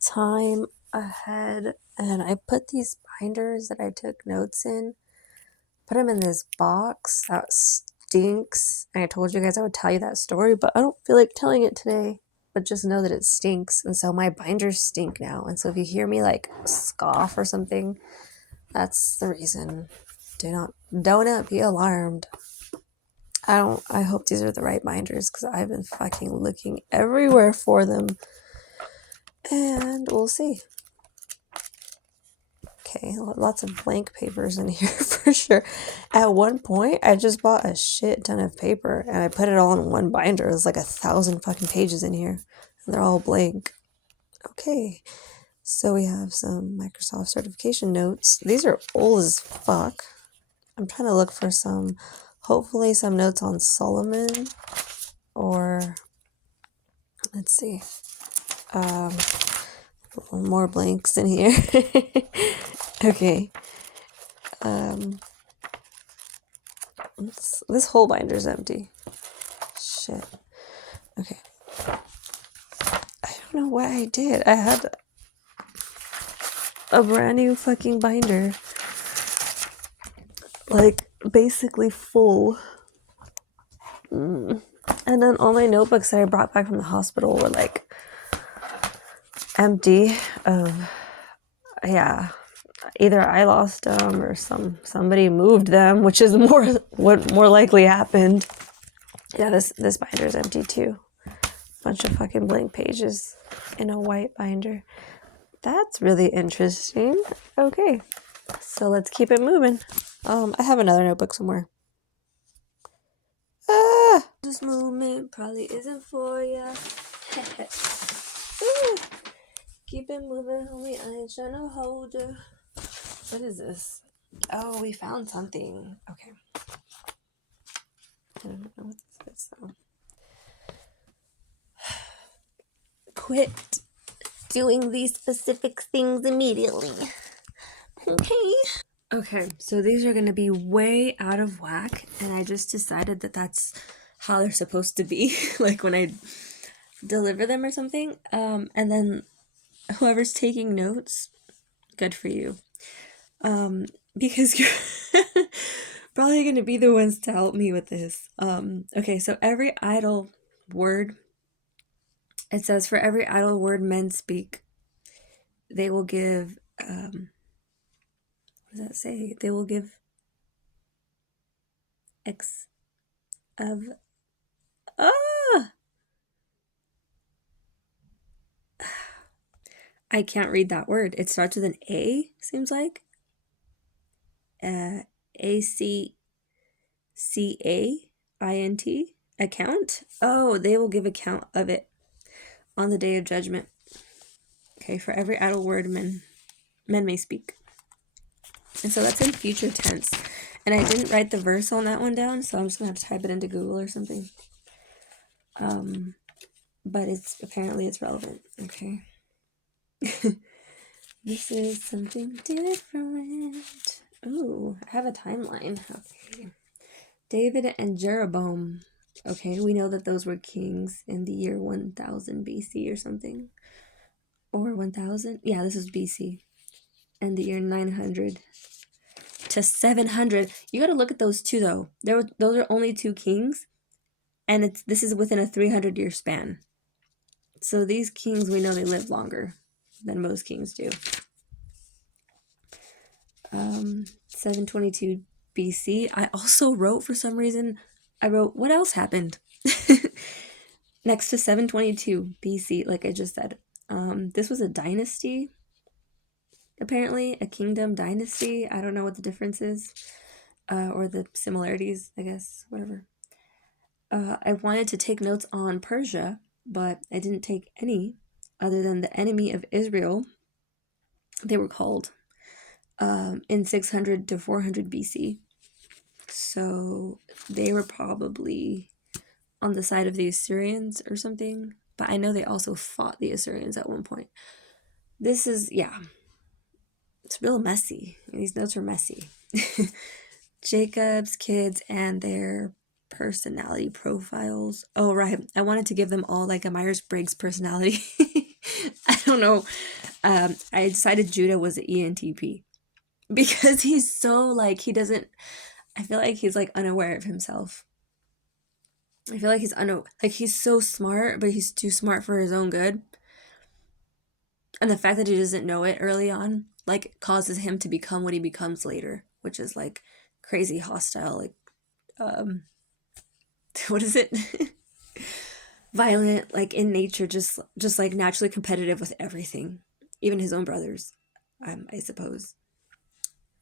time ahead, and I put these binders that I took notes in, put them in this box that stinks. And I told you guys I would tell you that story, but I don't feel like telling it today. But just know that it stinks, and so my binders stink now. And so if you hear me like scoff or something, that's the reason. Don't be alarmed. I hope these are the right binders because I've been fucking looking everywhere for them. And we'll see. Okay, lots of blank papers in here for sure. At one point, I just bought a shit ton of paper and I put it all in one binder. There's like 1,000 fucking pages in here. And they're all blank. Okay, so we have some Microsoft certification notes. These are old as fuck. I'm trying to look for hopefully some notes on Solomon or, let's see, more blanks in here. Okay. This whole binder's empty. Shit. Okay. I don't know what I did. I had a brand new fucking binder. Like, basically full. And then all my notebooks that I brought back from the hospital were like empty. Yeah. Either I lost them or somebody moved them, which is what more likely happened. Yeah, this binder is empty too. Bunch of fucking blank pages in a white binder. That's really interesting. Okay, so let's keep it moving. I have another notebook somewhere. This movement probably isn't for ya. Keep it moving, homie. I ain't trying to hold you. What is this? Oh, we found something. Okay. I don't know what this is, though. Quit doing these specific things immediately. Okay, so these are going to be way out of whack, and I just decided that that's how they're supposed to be, like when I deliver them or something. And then whoever's taking notes, good for you. Because you're probably going to be the ones to help me with this. Okay, so every idle word, it says, for every idle word men speak, they will give, what does that say? They will give X of, I can't read that word. It starts with an A, seems like. ACCAINT, account. Oh, they will give account of it on the day of judgment. Okay, for every idle word men may speak. And so that's in future tense. And I didn't write the verse on that one down, so I'm just gonna have to type it into Google or something. But apparently it's relevant. Okay. This is something different. Ooh, I have a timeline. Okay. David and Jeroboam. Okay, we know that those were kings in the year 1000 BC or something. Or 1000? Yeah, this is BC. And the year 900 to 700. You gotta look at those two, though. Those are only two kings. And this is within a 300-year span. So these kings, we know they live longer than most kings do. 722 BC. I also wrote, for some reason, what else happened? Next to 722 BC, like I just said. This was a dynasty, apparently, a kingdom dynasty. I don't know what the difference is, or the similarities, I guess, whatever. I wanted to take notes on Persia, but I didn't take any other than the enemy of Israel, they were called, in 600 to 400 BC. So they were probably on the side of the Assyrians or something, but I know they also fought the Assyrians at one point. This is, yeah, it's real messy. These notes are messy. Jacob's kids and their personality profiles. Oh, right. I wanted to give them all like a Myers-Briggs personality. I don't know. I decided Judah was an ENTP because he's so like, he doesn't, I feel like he's like unaware of himself. I feel like like he's so smart, but he's too smart for his own good. And the fact that he doesn't know it early on, like, causes him to become what he becomes later, which is like crazy hostile, like, um, what is it? Violent, like in nature, just like naturally competitive with everything, even his own brothers, I suppose.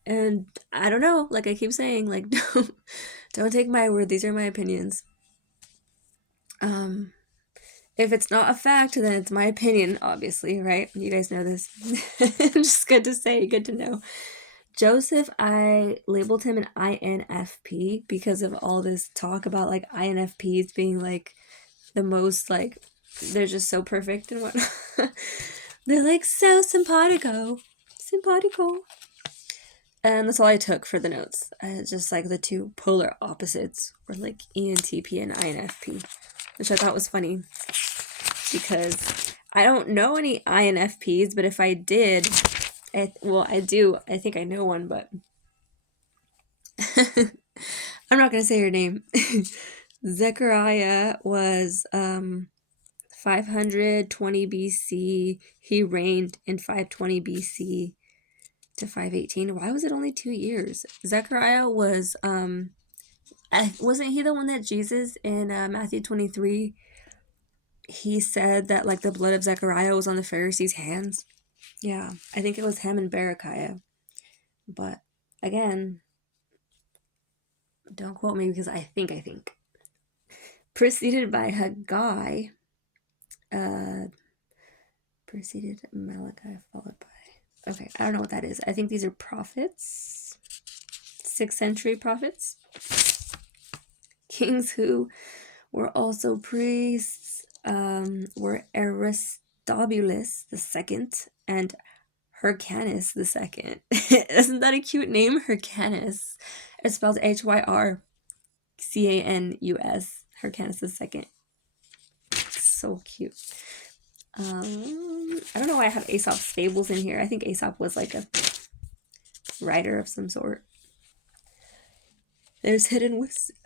And I don't know, like I keep saying, like, don't take my word. These are my opinions. Um, if it's not a fact, then it's my opinion, obviously, right? You guys know this. Just good to say, good to know. Joseph, I labeled him an INFP because of all this talk about like INFPs being like the most like, they're just so perfect and whatnot. They're like so simpatico. And that's all I took for the notes. Just like the two polar opposites were like ENTP and INFP, which I thought was funny because I don't know any INFPs, but if I did, I do. I think I know one, but I'm not going to say her name. Zechariah was 520 BC. He reigned in 520 BC to 518. Why was it only 2 years? Zechariah was wasn't he the one that Jesus in Matthew 23, he said that like the blood of Zechariah was on the Pharisees' hands? Yeah, I think it was him and Berechiah. But again, don't quote me because I think. Preceded by Haggai, preceded Malachi, followed by, okay, I don't know what that is. I think these are prophets, 6th century prophets, kings who were also priests, were Aristobulus II and Hyrcanus II. Isn't that a cute name? Hyrcanus. It's spelled Hyrcanus. Hyrcanus II. So cute. I don't know why I have Aesop's Fables in here. I think Aesop was like a writer of some sort. There's hidden wisdom.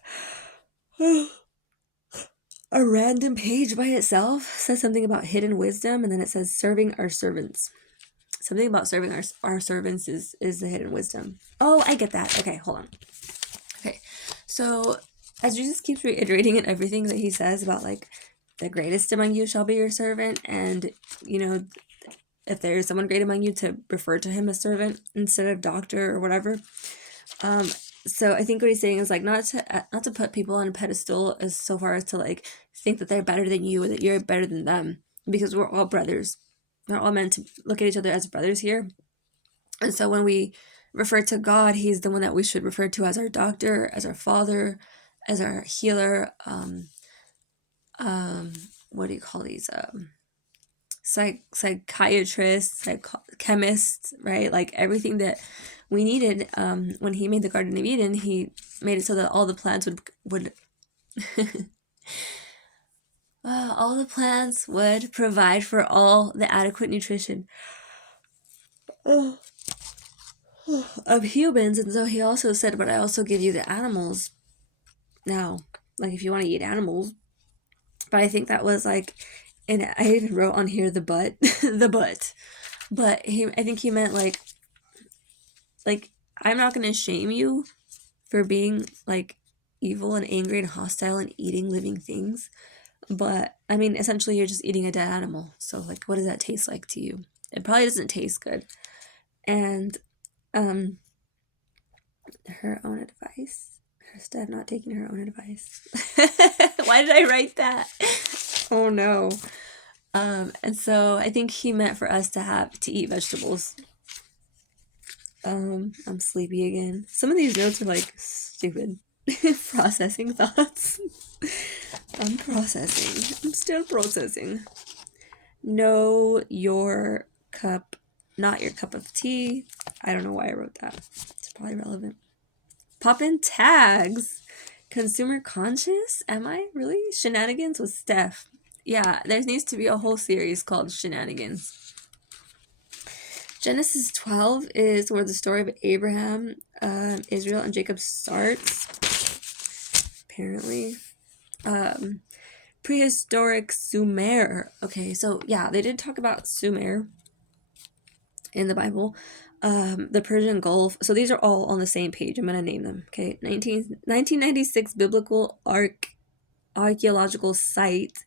A random page by itself says something about hidden wisdom, and then it says serving our servants. Something about serving our servants is the hidden wisdom. Oh, I get that. Okay, hold on. Okay, so as Jesus keeps reiterating in everything that he says about like the greatest among you shall be your servant, and you know, if there is someone great among you, to refer to him as servant instead of doctor or whatever. So I think what he's saying is like not to put people on a pedestal as so far as to like think that they're better than you or that you're better than them, because we're all brothers. We're all meant to look at each other as brothers here. And so when we refer to God, he's the one that we should refer to as our doctor, as our father, as our healer. What do you call these? Psychiatrists, chemists, right? Like everything that we needed. When he made the Garden of Eden, he made it so that all the plants would all the plants would provide for all the adequate nutrition of humans. And so he also said, but I also give you the animals now, like if you want to eat animals. But I think that was like, and I even wrote on here the but the but I think he meant like I'm not going to shame you for being like evil and angry and hostile and eating living things. But I mean, essentially you're just eating a dead animal. So like, what does that taste like to you? It probably doesn't taste good. And her own advice. Her Steph not taking her own advice. Why did I write that? Oh no. And so I think he meant for us to eat vegetables. I'm sleepy again. Some of these notes are like stupid. Processing thoughts. I'm processing. I'm still processing. Know your cup, not your cup of tea. I don't know why I wrote that. It's probably relevant. Pop in tags. Consumer conscious? Am I really? Shenanigans with Steph. Yeah, there needs to be a whole series called Shenanigans. Genesis 12 is where the story of Abraham, Israel, and Jacob starts, apparently. Um, Prehistoric Sumer. Okay, so yeah, they did talk about Sumer in the Bible. The Persian Gulf. So these are all on the same page. I'm going to name them. Okay, 1996 Biblical Archaeological Site.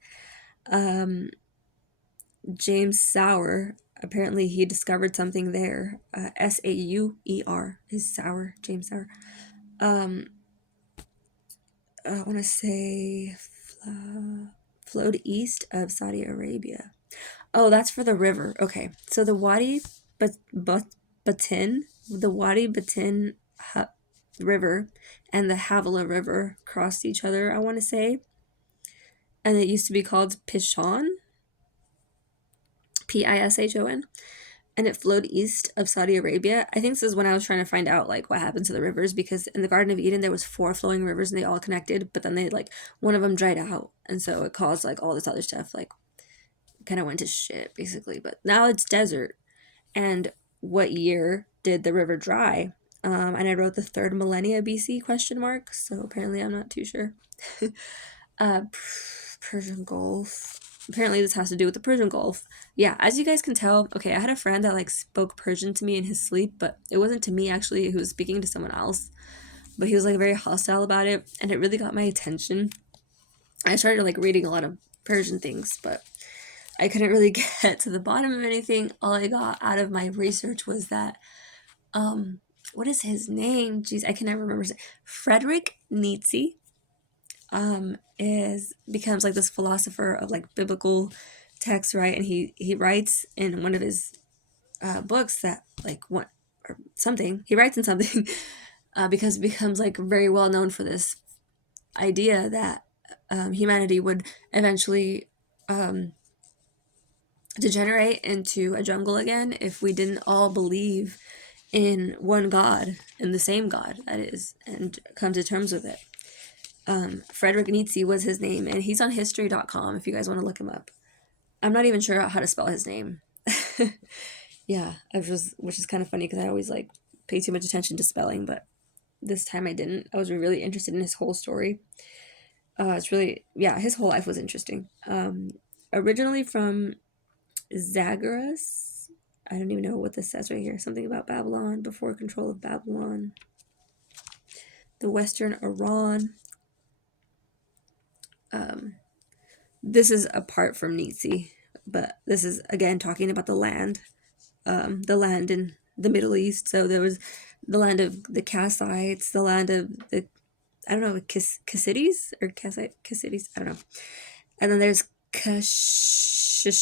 James Sauer. Apparently, he discovered something there. Sauer is Sauer. James Sauer. I want to say flowed east of Saudi Arabia. Oh, that's for the river. Okay, so the Batin, the Wadi Batin River, and the Havilah River crossed each other. I want to say, and it used to be called Pishon, Pishon, and it flowed east of Saudi Arabia. I think this is when I was trying to find out like what happened to the rivers, because in the Garden of Eden there was 4 flowing rivers and they all connected, but then they like one of them dried out, and so it caused like all this other stuff, like kind of went to shit basically. But now it's desert. And what year did the river dry? And I wrote the 3rd millennia BC question mark. So apparently I'm not too sure. uh, Persian Gulf. Apparently this has to do with the Persian Gulf. Yeah, as you guys can tell, okay, I had a friend that like spoke Persian to me in his sleep, but it wasn't to me actually. He was speaking to someone else, but he was like very hostile about it, and it really got my attention. I started like reading a lot of Persian things, but I couldn't really get to the bottom of anything. All I got out of my research was that, what is his name? Jeez, I can never remember his name. Friedrich Nietzsche, is becomes like this philosopher of like biblical texts, right? And he writes in one of his books that like what or something he writes in something because he becomes like very well known for this idea that humanity would eventually degenerate into a jungle again if we didn't all believe in one God, in the same God, that is, and come to terms with it. Friedrich Nietzsche was his name, and he's on history.com if you guys want to look him up. I'm not even sure how to spell his name. Yeah, which is kind of funny because I always like pay too much attention to spelling, but this time I didn't. I was really interested in his whole story. It's really, yeah, his whole life was interesting. Originally from Zagreus. I don't even know what this says right here. Something about Babylon, before control of Babylon. The Western Iran. This is apart from Nietzsche, but this is again talking about the land in the Middle East. So there was the land of the Kassites, the land of the, I don't know, Kassites or Kassites, I don't know. And then there's Cashew,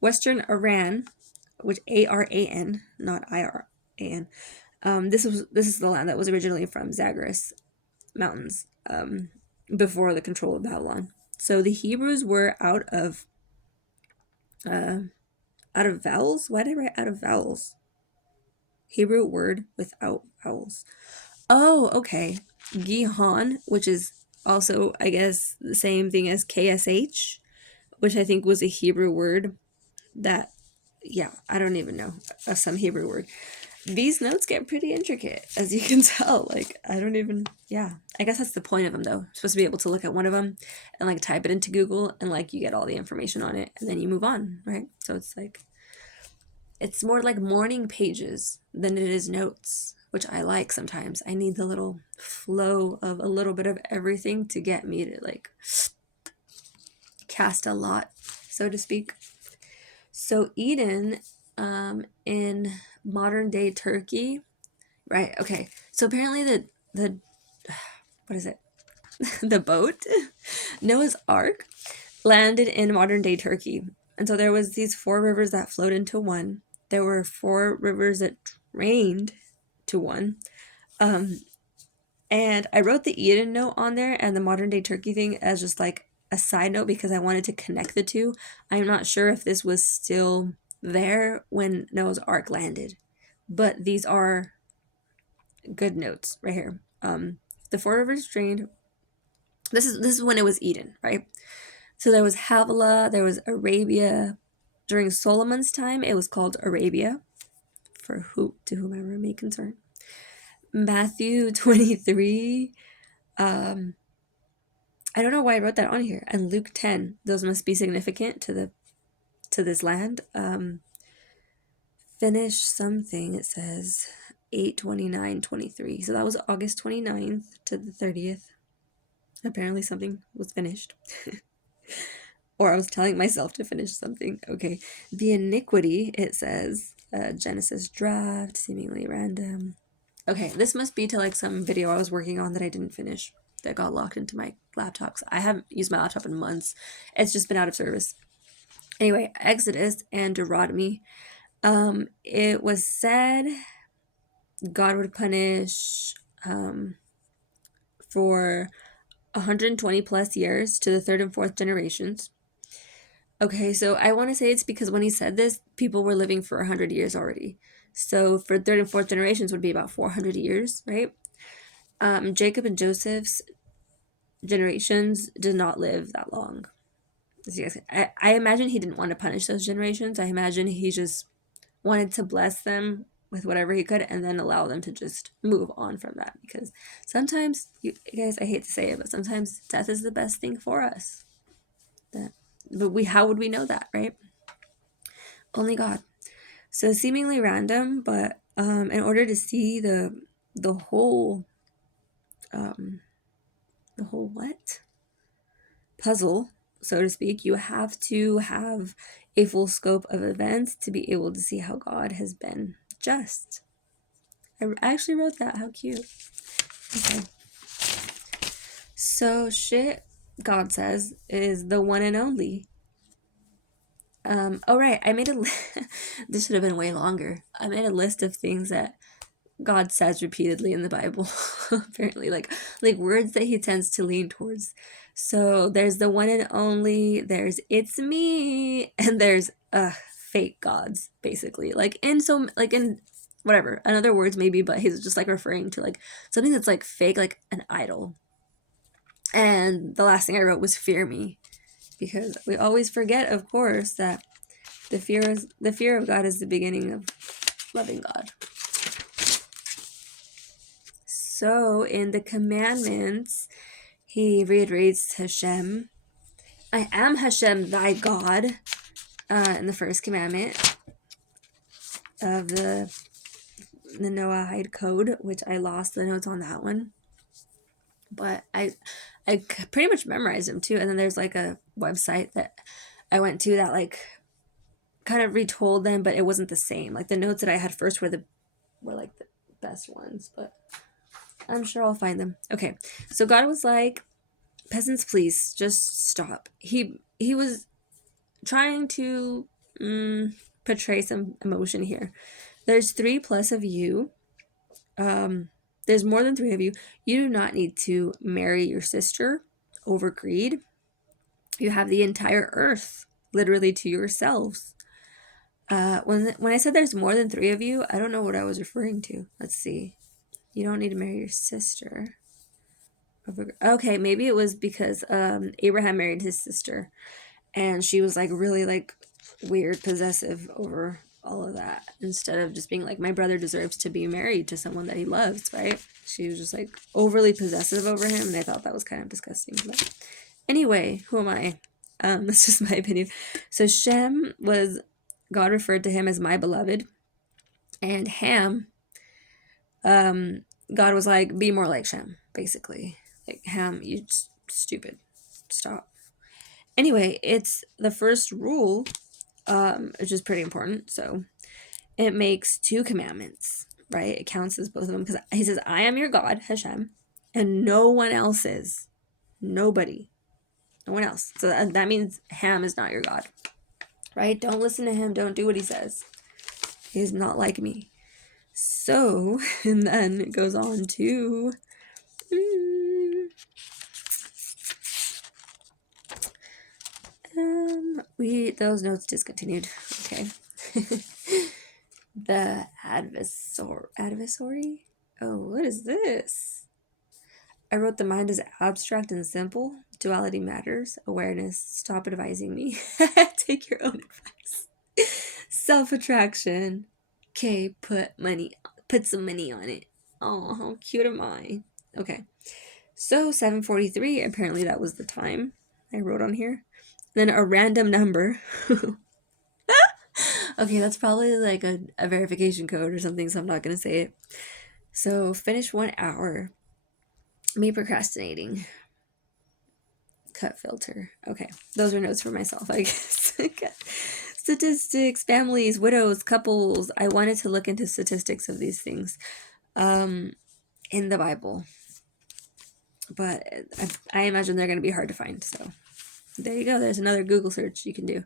Western Iran, which Aran, not Iran. This is the land that was originally from Zagreus Mountains, before the control of Babylon. So the Hebrews were out of vowels. Why did I write out of vowels? Hebrew word without vowels. Oh, okay. Gihon, which is also, I guess, the same thing as KSH, which I think was a Hebrew word that, yeah, I don't even know, some Hebrew word. These notes get pretty intricate, as you can tell. Like, I don't even, yeah. I guess that's the point of them, though. You're supposed to be able to look at one of them and, like, type it into Google, and, like, you get all the information on it, and then you move on, right? So it's, like, it's more like morning pages than it is notes, which I like sometimes. I need the little flow of a little bit of everything to get me to, like, cast a lot, so to speak. So Eden, in modern day Turkey, right? Okay. So apparently the what is it? The boat, Noah's Ark, landed in modern day Turkey. And so there was these 4 rivers that flowed into one. There were 4 rivers that drained to one. And I wrote the Eden note on there and the modern day Turkey thing as just like a side note because I wanted to connect the two. I'm not sure if this was still there when Noah's Ark landed, but these are good notes right here. The 4 rivers drained This is when it was Eden, right? So there was Havilah, there was Arabia. During Solomon's time, it was called Arabia, for whomever it may concern. Matthew 23. I don't know why I wrote that on here. And Luke 10. Those must be significant to this land. Finish something, it says 8/29/23. So that was August 29th to the 30th. Apparently something was finished. Or I was telling myself to finish something. Okay. The iniquity, it says, Genesis draft, seemingly random. Okay, this must be to like some video I was working on that I didn't finish, that got locked into my laptops. I haven't used my laptop in months. It's just been out of service. Anyway, Exodus and Deuteronomy. It was said God would punish for 120 plus years to the third and fourth generations. Okay, so I want to say it's because when he said this, people were living for 100 years already. So for third and fourth generations would be about 400 years, right? Jacob and Joseph's generations did not live that long. I imagine he didn't want to punish those generations. I imagine he just wanted to bless them with whatever he could and then allow them to just move on from that. Because sometimes, you guys, I hate to say it, but sometimes death is the best thing for us. How would we know that, right? Only God. So seemingly random, but in order to see the whole what puzzle, so to speak, you have to have a full scope of events to be able to see how God has been just. I actually wrote that. How cute. Okay. So shit, God says, is the one and only. Oh right, I made a this should have been way longer. I made a list of things that God says repeatedly in the Bible. Apparently, like words that he tends to lean towards. So there's the one and only, there's it's me, and there's fake gods, basically. Like in whatever, in other words maybe, but he's just like referring to like something that's like fake, like an idol. And the last thing I wrote was fear me. Because we always forget, of course, that the fear of God is the beginning of loving God. So in the commandments, he reiterates Hashem. I am Hashem, thy God, in the first commandment of the Noahide code, which I lost the notes on that one. But I pretty much memorized them too. And then there's like a website that I went to that like kind of retold them, but it wasn't the same. Like the notes that I had first were like the best ones, but I'm sure I'll find them. Okay, so God was like, peasants, please just stop. He was trying to portray some emotion here. There's 3+ of you. There's more than 3 of you. You do not need to marry your sister over greed. You have the entire earth literally to yourselves. When I said there's more than 3 of you, I don't know what I was referring to. Let's see. You don't need to marry your sister. Okay, maybe it was because Abraham married his sister, and she was like really like weird, possessive over all of that, instead of just being like, my brother deserves to be married to someone that he loves, right? She was just like overly possessive over him, and I thought that was kind of disgusting. But anyway, who am I? That's just my opinion. So Shem was, God referred to him as my beloved, and Ham, God was like, be more like Shem, basically. Like, Ham, you stupid. Stop. Anyway, it's the first rule, which is pretty important. So it makes 2 commandments, right? It counts as both of them because he says, I am your God, Hashem, and no one else is. Nobody. No one else. So that means Ham is not your God, right? Don't listen to him. Don't do what he says. He's not like me. So, and then it goes on to those notes discontinued. Okay. The adversary. Oh, what is this? I wrote the mind is abstract and simple. Duality matters. Awareness. Stop advising me. Take your own advice. Self-attraction. Okay, put some money on it. Oh, how cute am I? Okay. So 7:43, apparently that was the time I wrote on here. Then a random number. Okay, that's probably like a verification code or something, so I'm not gonna say it. So finish 1 hour. Me procrastinating. Cut filter. Okay, those are notes for myself, I guess. Statistics, families, widows, couples. I wanted to look into statistics of these things in the Bible, but I imagine they're going to be hard to find. So there you go. There's another Google search you can do.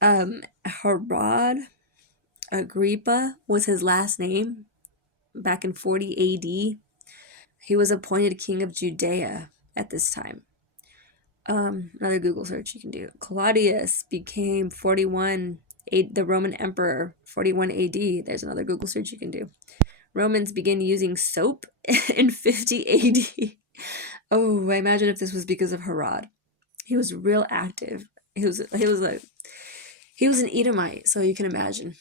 Herod Agrippa was his last name back in 40 AD. He was appointed king of Judea at this time. Another Google search you can do. Claudius became 41, the Roman emperor, 41 AD. There's another Google search you can do. Romans began using soap in 50 AD. Oh, I imagine if this was because of Herod. He was real active. He was an Edomite, so you can imagine.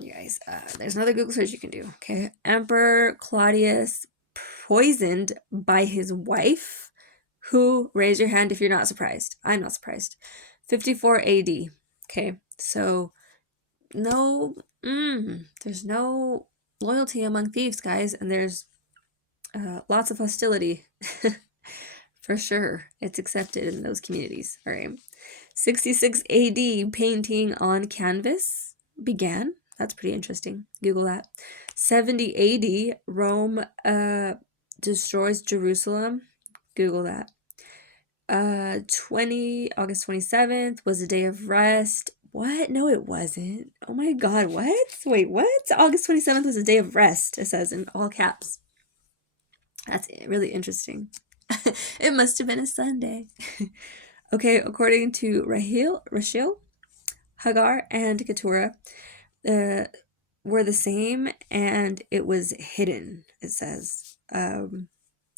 You guys, there's another Google search you can do. Okay, Emperor Claudius poisoned by his wife. Who? Raise your hand if you're not surprised. I'm not surprised. 54 AD. Okay, so there's no loyalty among thieves, guys, and there's lots of hostility. For sure, it's accepted in those communities. All right. 66 AD, painting on canvas began. That's pretty interesting. Google that. 70 AD, Rome destroys Jerusalem. Google that. August 27th was a day of rest. What? No, it wasn't. Oh my God, what? Wait, what? August 27th was a day of rest, it says in all caps. That's really interesting. It must have been a Sunday. Okay, according to Rachel, Hagar, and Keturah were the same, and it was hidden, it says.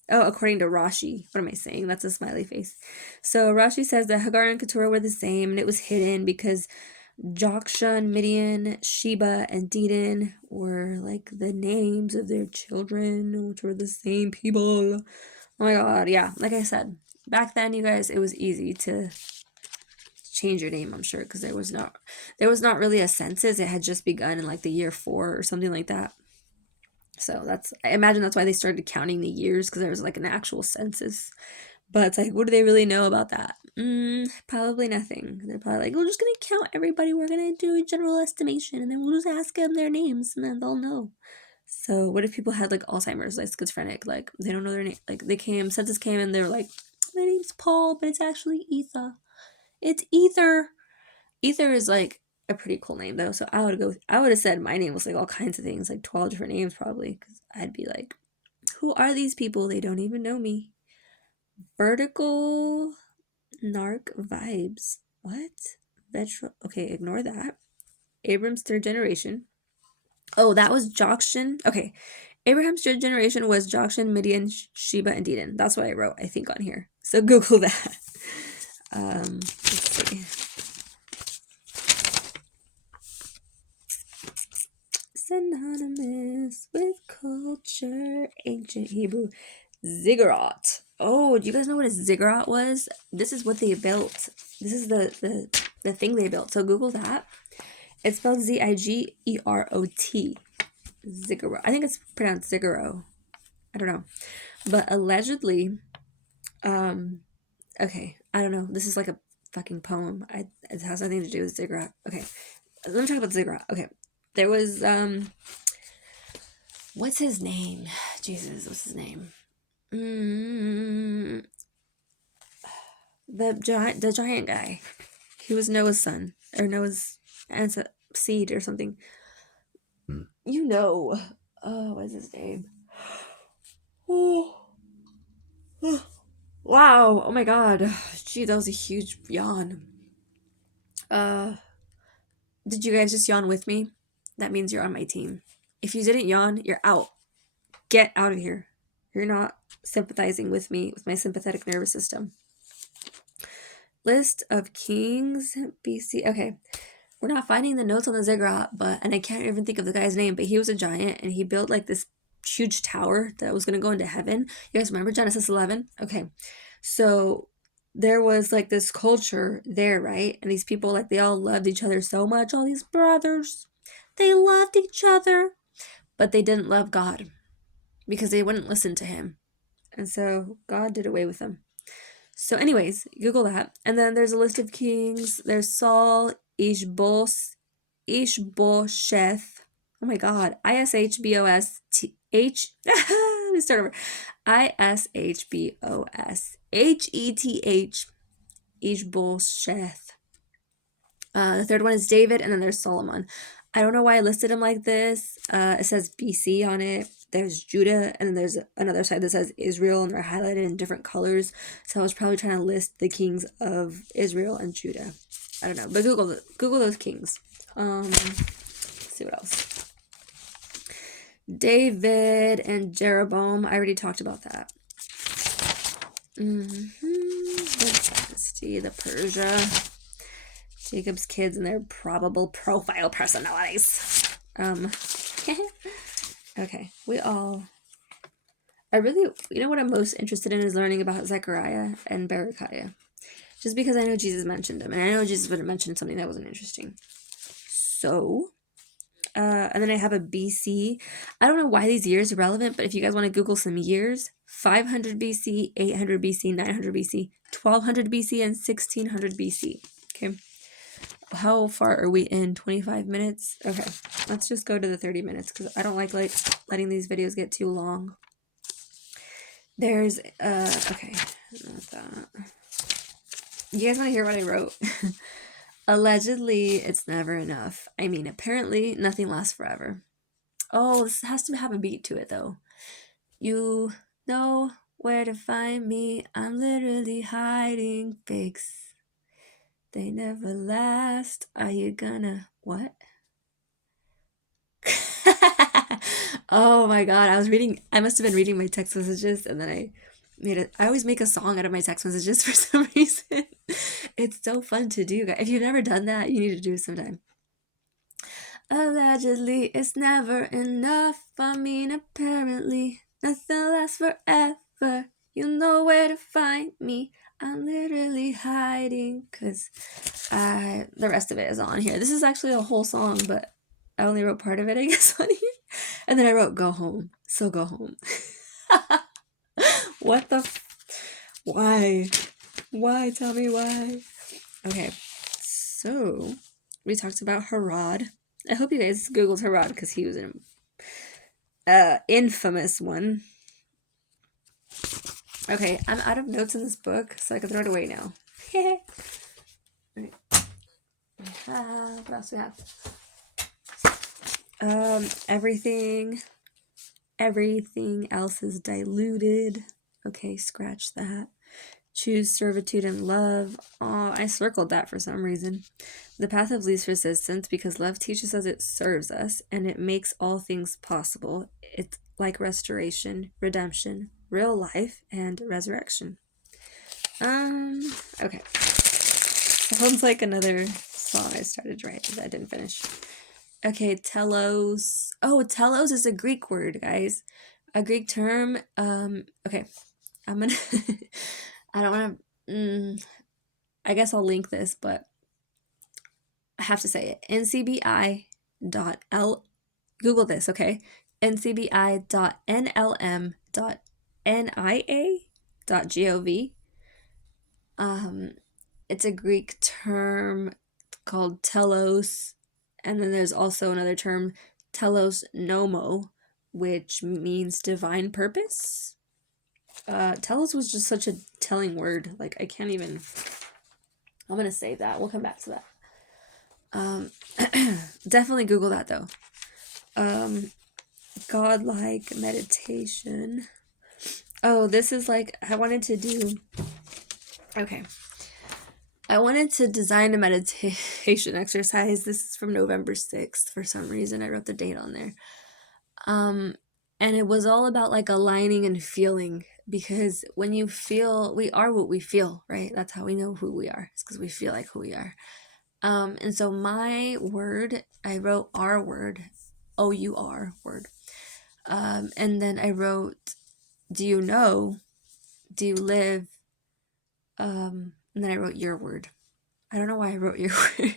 According to Rashi. What am I saying? That's a smiley face. So Rashi says that Hagar and Keturah were the same, and it was hidden because Jokshan, Midian, Sheba, and Dedan were like the names of their children, which were the same people. Oh my God, yeah. Like I said, back then, you guys, it was easy to change your name, I'm sure, because there was not really a census. It had just begun in like the year 4 or something like that. So I imagine that's why they started counting the years, because there was like an actual census. But it's like, what do they really know about that? Probably nothing. They're probably like, we're just gonna count everybody. We're gonna do a general estimation, and then we'll just ask them their names, and then they'll know. So what if people had like Alzheimer's, like schizophrenic, like they don't know their name, like census came and they were like, my name's Paul, but it's actually Etha. It's Ether. Ether is like a pretty cool name though. So I would have said my name was like all kinds of things, like 12 different names probably, because I'd be like, who are these people? They don't even know me. Vertical narc vibes. What? Okay, ignore that. Abram's third generation. Oh, that was Jokshan. Okay. Abraham's third generation was Jokshan, Midian, Sheba, and Dedan. That's what I wrote, I think, on here. So Google that. Let's see. Synonymous with culture, ancient Hebrew. Ziggurat. Oh, do you guys know what a ziggurat was? This is what they built. This is the thing they built. So Google that. It's spelled Zigerot. Ziggurat. I think it's pronounced Ziggurat. I don't know. But allegedly, okay, I don't know. This is like a fucking poem. It has nothing to do with ziggurat. Okay, let me talk about ziggurat. Okay, there was what's his name? Jesus, what's his name? The giant guy. He was Noah's son, or Noah's seed or something. You know. Oh, what's his name? Oh. Wow. Oh my God. Gee, that was a huge yawn. Did you guys just yawn with me? That means you're on my team. If you didn't yawn, you're out. Get out of here. You're not sympathizing with me, with my sympathetic nervous system. List of kings, BC. Okay. We're not finding the notes on the ziggurat, and I can't even think of the guy's name, but he was a giant and he built like this huge tower that was going to go into heaven. You guys remember Genesis 11? Okay. So there was like this culture there, right? And these people, like, they all loved each other so much. All these brothers, they loved each other, but they didn't love God because they wouldn't listen to him. And so God did away with them. So anyways, Google that. And then there's a list of kings. There's Saul, Ishbosheth. Oh my God. Ishbosh. Let me start over. Ishbosheth. Ishbosheth. The third one is David, and then there's Solomon. I don't know why I listed them like this. It says BC on it. There's Judah, and then there's another side that says Israel, and they're highlighted in different colors. So I was probably trying to list the kings of Israel and Judah. I don't know, but Google those kings. Let's see what else. David and Jeroboam. I already talked about that. The dynasty, the Persia. Jacob's kids and their probable profile personalities. Okay, you know what I'm most interested in is learning about Zechariah and Berechiah. Just because I know Jesus mentioned them, and I know Jesus would have mentioned something that wasn't interesting. So, and then I have a BC. I don't know why these years are relevant, but if you guys want to Google some years, 500 BC, 800 BC, 900 BC, 1200 BC, and 1600 BC. Okay. How far are we in? 25 minutes? Okay, let's just go to the 30 minutes because I don't like letting these videos get too long. There's, okay, not that. You guys want to hear what I wrote? Allegedly, it's never enough. I mean, apparently, nothing lasts forever. Oh, this has to have a beat to it, though. You know where to find me. I'm literally hiding fakes. They never last. Are you gonna... What? Oh my God. I must have been reading my text messages, and then I always make a song out of my text messages for some reason. It's so fun to do, guys. If you've never done that, you need to do it sometime. Allegedly, it's never enough. I mean, apparently, nothing lasts forever. You know where to find me. I'm literally hiding because the rest of it is on here. This is actually a whole song, but I only wrote part of it, I guess, on here. And then I wrote go home. So go home. What the... Why? Why? Tell me why. Okay, so we talked about Herod. I hope you guys Googled Herod because he was an infamous one. Okay, I'm out of notes in this book, so I can throw it away now. Right. What else do we have? Everything else is diluted. Okay, scratch that. Choose servitude and love. Oh, I circled that for some reason. The path of least resistance, because love teaches us, it serves us, and it makes all things possible. It's like restoration, redemption, real life, and resurrection. Okay. Sounds like another song I started to write that I didn't finish. Okay, telos. Oh, telos is a Greek word, guys. A Greek term. Okay. I'm gonna... I don't want to... I guess I'll link this, but I have to say it. ncbi.l... Google this, okay? ncbi.nlm.nia.gov. It's a Greek term called telos, and then there's also another term, telos nomo, which means divine purpose. Telos was just such a telling word. Like, I can't even... I'm gonna save that. We'll come back to that. Definitely Google that, though. Godlike meditation. Oh, this is like... I wanted to do... Okay. I wanted to design a meditation exercise. This is from November 6th. For some reason, I wrote the date on there. And And it was all about like aligning and feeling, because when you feel, we are what we feel, right? That's how we know who we are. It's because we feel like who we are. And so my word, I wrote our word, O-U-R word. And then I wrote, do you know, do you live? And then I wrote your word. I don't know why I wrote your word.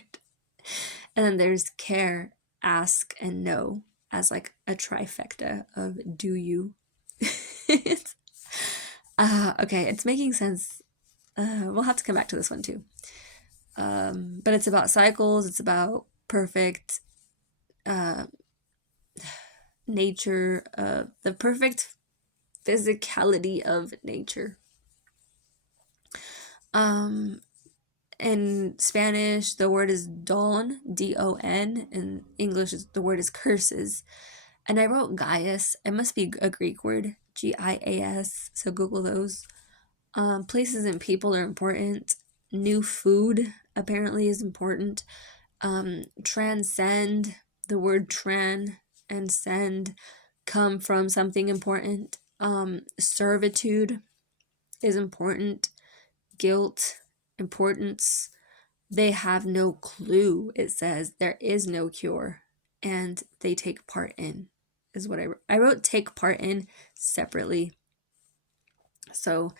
And then there's care, ask, and know as like a trifecta of do you. Okay, it's making sense. We'll have to come back to this one too. But it's about cycles. It's about perfect uh, nature, the perfect physicality of nature. In Spanish, the word is don, D-O-N. In English, the word is curses. And I wrote Gaius. It must be a Greek word, G-I-A-S. So Google those. Places and people are important. New food apparently is important. Transcend, the word tran and send come from something important. Servitude is important. Guilt, importance. They have no clue, it says. There is no cure. And they take part in, is what I wrote. I wrote take part in separately. So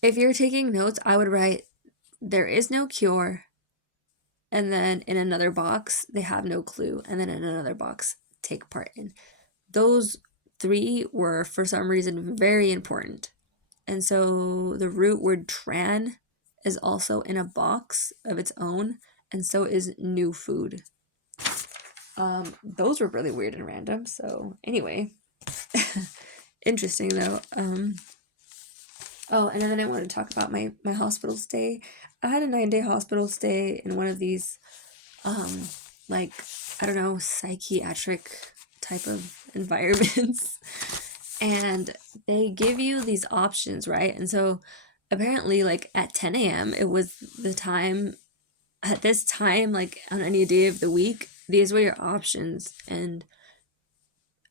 if you're taking notes, I would write there is no cure. And then in another box, they have no clue. And then in another box, take part in. Those three were, for some reason, very important. And so the root word tran is also in a box of its own, and so is new food. Those were really weird and random. So anyway, interesting though. Oh, and then I want to talk about my hospital stay. I had a 9-day hospital stay in one of these, like, I don't know, psychiatric type of environments. And they give you these options, right? And so apparently, like at 10 a.m., it was the time, at this time, like on any day of the week, these were your options. And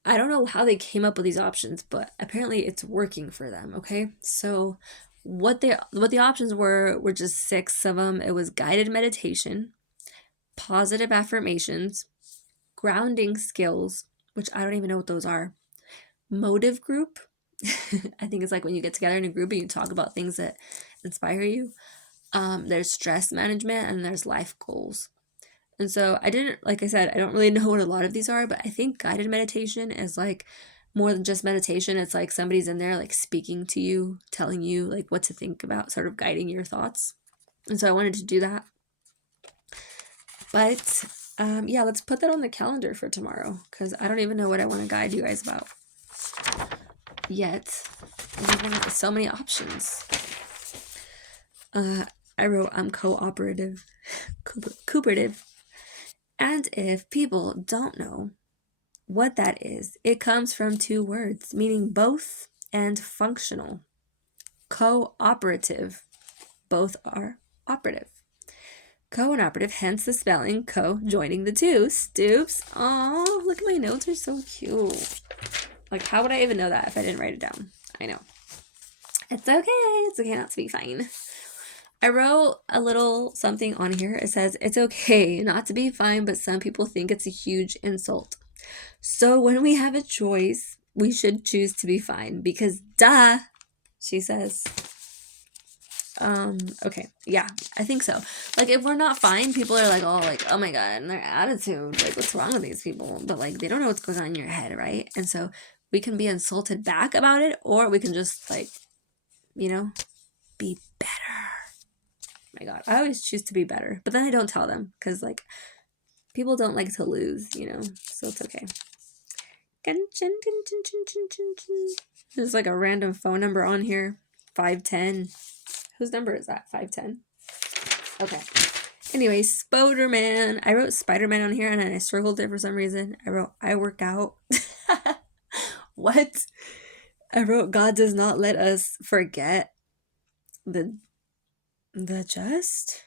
I don't know how they came up with these options, but apparently it's working for them, okay? So what the options were just 6 of them. It was guided meditation, positive affirmations, grounding skills, which I don't even know what those are. Motive group. I think it's like when you get together in a group and you talk about things that inspire you. There's stress management, and there's life goals. And so I didn't, like I said, I don't really know what a lot of these are, but I think guided meditation is like more than just meditation. It's like somebody's in there like speaking to you, telling you like what to think about, sort of guiding your thoughts. And so I wanted to do that. But yeah, let's put that on the calendar for tomorrow, because I don't even know what I want to guide you guys about yet. There's so many options. I wrote I'm cooperative. Cooperative. And if people don't know what that is, it comes from 2 words meaning both and functional. Cooperative. Both are operative. Co and operative, hence the spelling co joining the 2. Stoops. Oh, look at my notes, are so cute. Like, how would I even know that if I didn't write it down? I know. It's okay. It's okay not to be fine. I wrote a little something on here. It says, it's okay not to be fine, but some people think it's a huge insult. So when we have a choice, we should choose to be fine, because duh, she says. Okay, yeah, I think so. Like, if we're not fine, people are like, oh my god, and their attitude, like, what's wrong with these people? But like, they don't know what's going on in your head, right? And so we can be insulted back about it, or we can just like, be better. My god, I always choose to be better, but then I don't tell them, because like people don't like to lose, so it's okay. There's like a random phone number on here, 510. Whose number is that? 510. Okay, anyway, Spider-Man. I wrote Spider-Man on here, and then I circled it for some reason. I wrote I work out. What? I wrote God does not let us forget the just,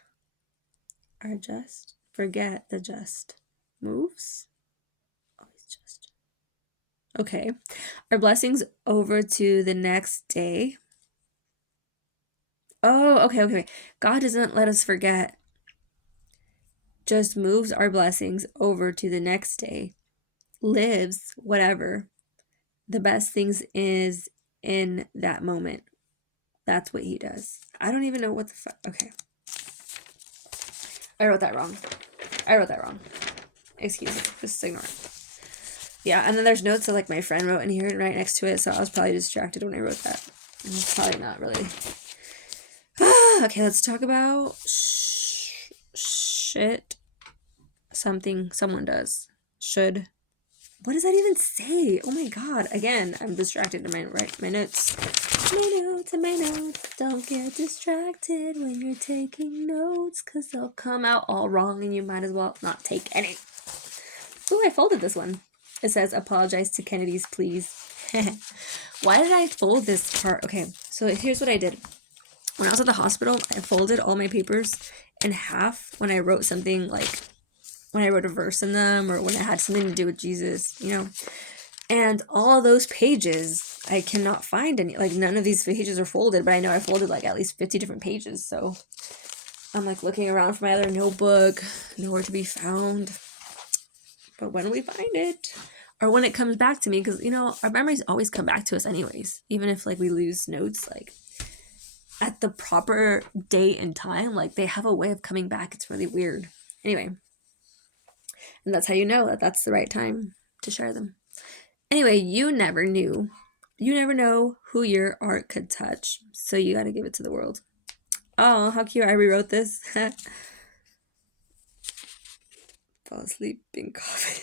or just forget the just moves. Always just. Okay. Our blessings over to the next day. Oh, okay. God doesn't let us forget, just moves our blessings over to the next day, lives whatever the best things is in that moment. That's what he does. I don't even know what the fuck. Okay. I wrote that wrong. Excuse me. Just ignore it. Yeah, and then there's notes that like my friend wrote in here right next to it, so I was probably distracted when I wrote that. It's probably not really. Okay, let's talk about shit. Something someone does. Should. What does that even say? Oh my god. Again, I'm distracted in my notes. My notes. Don't get distracted when you're taking notes, because they'll come out all wrong and you might as well not take any. Oh, I folded this one. It says, apologize to Kennedy's, please. Why did I fold this part? Okay, so here's what I did. When I was at the hospital, I folded all my papers in half when I wrote something, like when I wrote a verse in them or when it had something to do with Jesus, you know. And all those pages, I cannot find any. Like, none of these pages are folded, but I know I folded like at least 50 different pages. So I'm like looking around for my other notebook, nowhere to be found. But when we find it, or when it comes back to me, because, you know, our memories always come back to us anyways, even if like we lose notes, like at the proper date and time, like they have a way of coming back. It's really weird. Anyway, and that's how you know that that's the right time to share them. Anyway, you never know who your art could touch, so you got to give it to the world. Oh, how cute. I rewrote this. Fall asleep in coffee.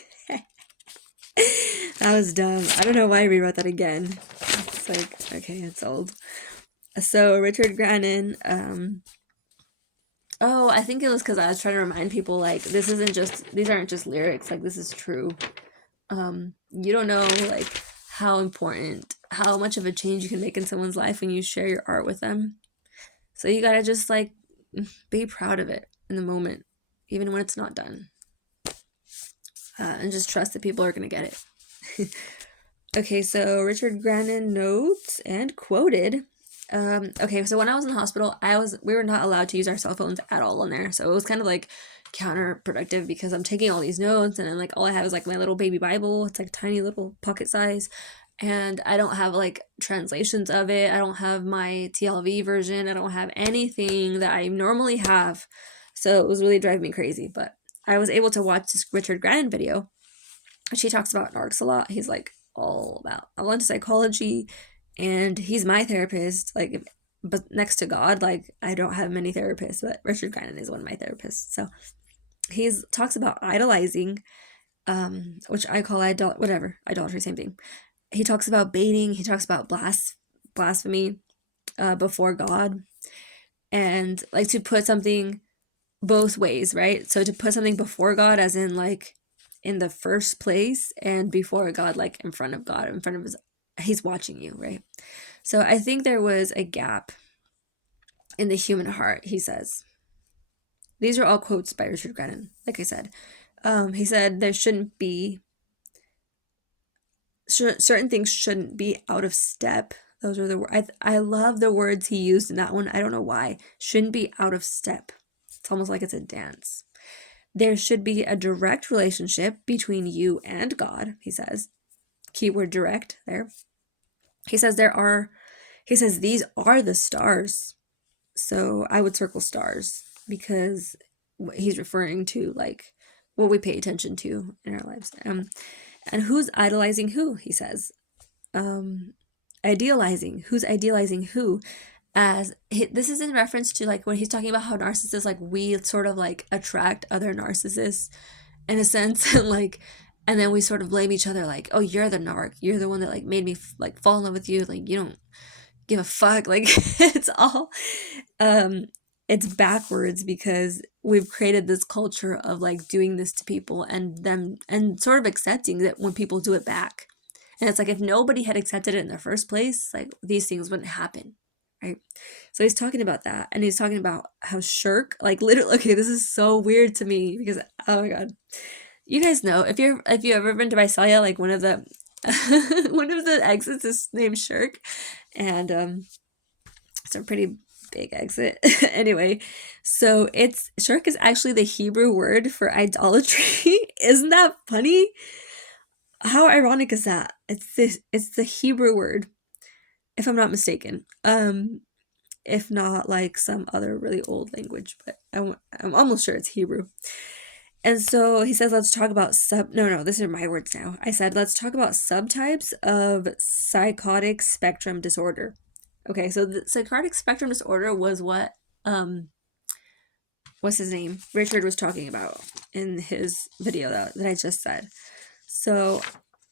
That was dumb. I don't know why I rewrote that again. It's like, okay, it's old. So Richard Grannon, oh, I think it was because I was trying to remind people, like, these aren't just lyrics, like, this is true. You don't know, like, how much of a change you can make in someone's life when you share your art with them. So you gotta just, like, be proud of it in the moment, even when it's not done. And just trust that people are gonna get it. Okay, so Richard Grannon notes and quoted. Okay, so when I was in the hospital, we were not allowed to use our cell phones at all in there. So it was kind of like counterproductive because I'm taking all these notes and then like all I have is like my little baby Bible. It's like tiny little pocket size. And I don't have like translations of it. I don't have my TLV version. I don't have anything that I normally have. So it was really driving me crazy. But I was able to watch this Richard Grannon video, which he talks about arts a lot. He's like all into psychology, and he's my therapist. Like, but next to God, like I don't have many therapists, but Richard Grannon is one of my therapists. So he talks about idolizing, which I call idolatry, same thing. He talks about baiting. He talks about blasphemy before God, and like to put something both ways, right? So to put something before God, as in like in the first place, and before God, like in front of God, in front of he's watching you, right? So I think there was a gap in the human heart, he says. These are all quotes by Richard Grannon, like I said. He said there shouldn't be, certain things shouldn't be out of step. Those are the words. I love the words he used in that one. I don't know why. Shouldn't be out of step. It's almost like it's a dance. There should be a direct relationship between you and God, he says. Keyword direct there. He says these are the stars. So I would circle stars because he's referring to like what we pay attention to in our lives. And who's idolizing who, he says. Idealizing. Who's idealizing who? This is in reference to like when he's talking about how narcissists, like we sort of like attract other narcissists in a sense, like, and then we sort of blame each other, like, oh, you're the narc, you're the one that like made me like fall in love with you, like you don't give a fuck, like it's all it's backwards because we've created this culture of like doing this to people and sort of accepting that when people do it back. And it's like if nobody had accepted it in the first place, like these things wouldn't happen. Right. So he's talking about that, and he's talking about how shirk, like literally, okay, this is so weird to me because, oh my God, you guys know, if you've ever been to Visalia, like one of the One of the exits is named Shirk, and it's a pretty big exit. Anyway, so it's Shirk is actually the Hebrew word for idolatry. Isn't that funny? How ironic is that? It's the Hebrew word, if I'm not mistaken. If not like some other really old language, but I'm almost sure it's Hebrew. And so he says, let's talk about no, these are my words now. I said, let's talk about subtypes of psychotic spectrum disorder. Okay, so the psychotic spectrum disorder was what, what's his name? Richard was talking about in his video that I just said. So,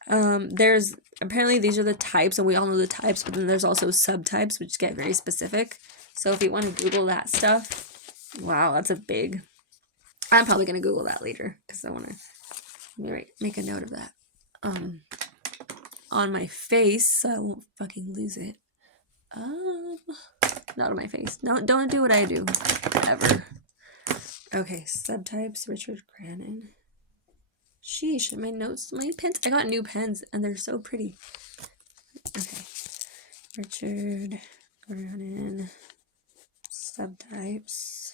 there's, apparently these are the types, and we all know the types, but then there's also subtypes, which get very specific. So if you want to Google that stuff, wow, that's a big, I'm probably going to Google that later because I want to make a note of that on my face so I won't fucking lose it. Not on my face. No, don't do what I do. Ever. Okay, subtypes, Richard Cranon. Sheesh, my notes, my pens. I got new pens and they're so pretty. Okay. Richard Cranon. Subtypes.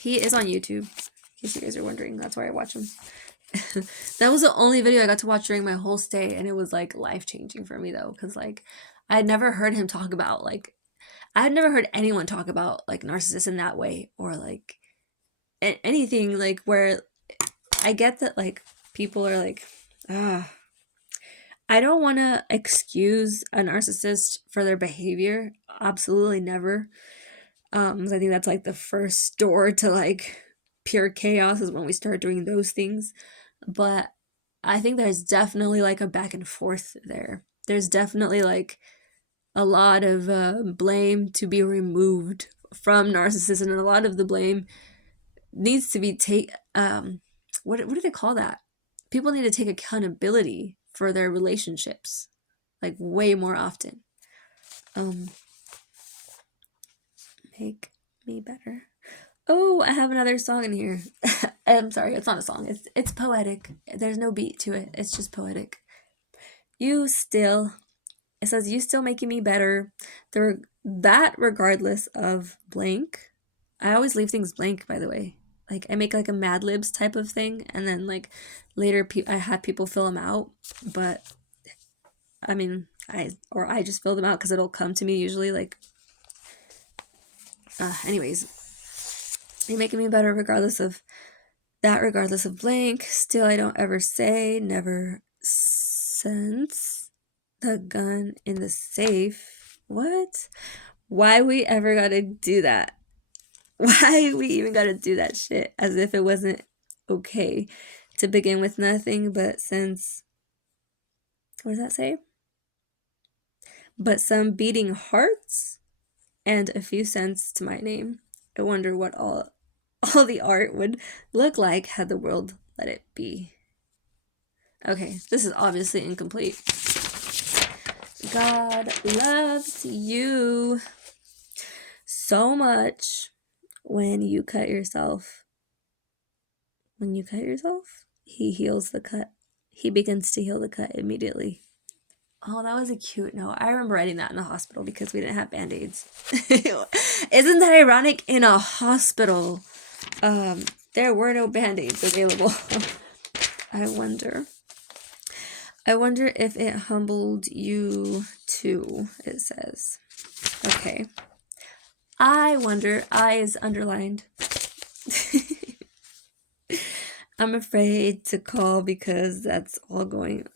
He is on YouTube, in case you guys are wondering. That's why I watch him. That was the only video I got to watch during my whole stay, and it was like life-changing for me though, because like I had never heard him talk about like, I had never heard anyone talk about like narcissists in that way, or like anything like where I get that like people are like, I don't want to excuse a narcissist for their behavior. Absolutely never. I think that's like the first door to like pure chaos is when we start doing those things. But I think there's definitely like a back and forth there. There's definitely like a lot of blame to be removed from narcissism, and a lot of the blame needs to be what do they call that? People need to take accountability for their relationships, like way more often. Make me better. Oh, I have another song in here. I'm sorry, it's not a song. It's poetic. There's no beat to it. It's just poetic. It says, you still making me better. That regardless of blank. I always leave things blank, by the way. Like, I make like a Mad Libs type of thing, and then like later I have people fill them out, but I mean, I just fill them out because it'll come to me usually like, anyways. You're making me better regardless of blank. Still, I don't ever say, never since the gun in the safe. What? Why we ever gotta do that? Why we even gotta do that shit? As if it wasn't okay to begin with nothing but since, what does that say? But some beating hearts and a few cents to my name. I wonder what all the art would look like had the world let it be. Okay, this is obviously incomplete. God loves you so much. When you cut yourself, he heals the cut. He begins to heal the cut immediately. Oh, that was a cute note. I remember writing that in the hospital because we didn't have Band-Aids. Isn't that ironic? In a hospital, there were no Band-Aids available. I wonder if it humbled you too, it says. Okay. I wonder, I is underlined. I'm afraid to call because that's going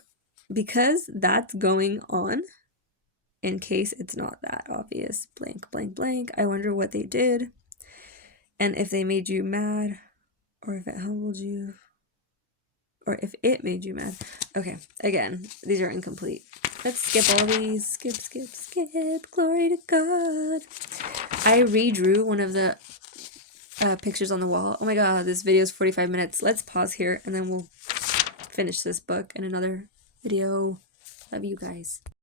on, in case it's not that obvious. Blank, blank, blank. I wonder what they did, and if they made you mad, or if it humbled you, or if it made you mad. Okay, again, these are incomplete. Let's skip all these. Skip. Glory to God. I redrew one of the pictures on the wall. Oh my god, this video is 45 minutes. Let's pause here and then we'll finish this book in another video. Love you guys.